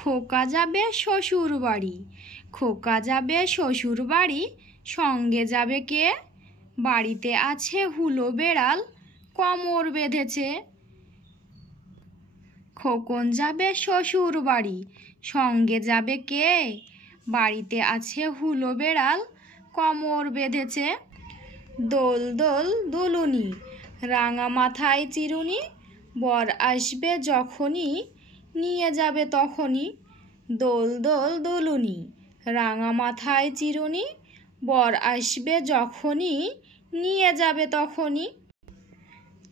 খোকা যাবে শ্বশুর বাড়ি, খোকা যাবে শ্বশুর বাড়ি, সঙ্গে যাবে কে? বাড়িতে আছে হুলো বেড়াল, কোমর বেঁধেছে। খোকন যাবে শ্বশুর বাড়ি, সঙ্গে যাবে কে? বাড়িতে আছে হুলো বেড়াল, কোমর বেঁধেছে। দোল দোল দুলুনি, রাঙা মাথায় চিরুনি, বর আসবে যখনই, নিয়ে যাবে তখনই। দোল দোল দুলুনি, রাঙা মাথায় চিরুনি, বর আসবে যখনই, নিয়ে যাবে তখনই।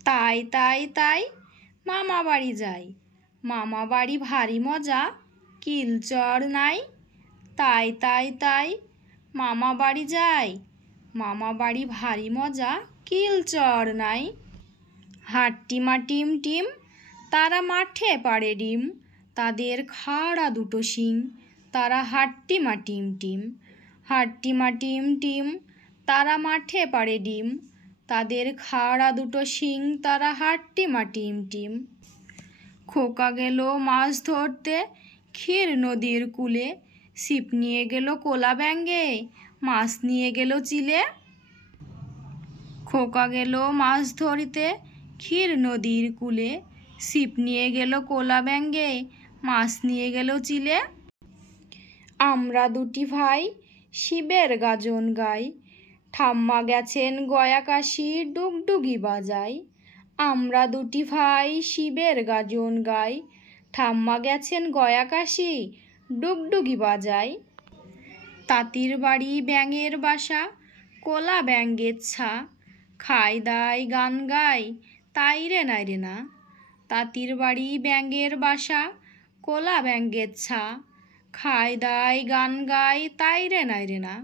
তাই তাই তাই মামা বাড়ি যাই, মামা বাড়ি ভারী মজা, কিলচর নাই। তাই তাই তাই মামা বাড়ি যাই, মামা বাড়ি ভারী মজা, কিলচর নাই। হাট্টিমা টিম টিম, তারা মাঠে পাড়ে ডিম, তাদের খাড়া দুটো শিং, তারা হাট্টিমা টিম টিম। হাট্টিমা টিম টিম, তারা মাঠে পাড়ে ডিম, তাদের খাড়া দুটো শিং, তারা হাট্টিমা টিম টিম। খোকা গেল মাছ ধরতে ক্ষীর নদীর কূলে, ছিপ নিয়ে গেল কোলা ব্যাঙে, মাছ নিয়ে গেল চিলে। খোকা গেল মাছ ধরিতে ক্ষীর নদীর কূলে, ছিপ নিয়ে গেল কোলা ব্যাঙে, মাছ নিয়ে গেল চিলে। আমরা দুটি ভাই শিবের গাজন গাই, ঠাম্মা গেছেন গয়া কাশি, ডুগডুগি বাজাই। আমরা দুটি ভাই শিবের গাজন গাই, ঠাম্মা গেছেন গয়া কাশি, ডুগডুগি বাজাই। তাঁতির বাড়ি ব্যাঙের বাসা, কোলা ব্যাঙের ছা, খাই দাই গান গাই, তাই রে নাই রে না। তাঁতির বাড়ি ব্যাঙের বাসা, কোলা ব্যাঙের ছা, খাই দাই গান গাই, তাই রে নাই রে না।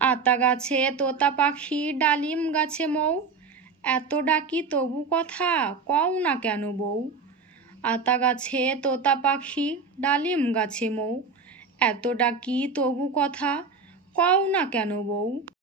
আতা গাছে তোতা পাখি, ডালিম গাছে মৌ, এত ডাকি তবু কথা কও না কেন বউ। আতা গাছে তোতা পাখি, ডালিম গাছে মৌ, এত ডাকি তবু কথা কও না কেন বউ।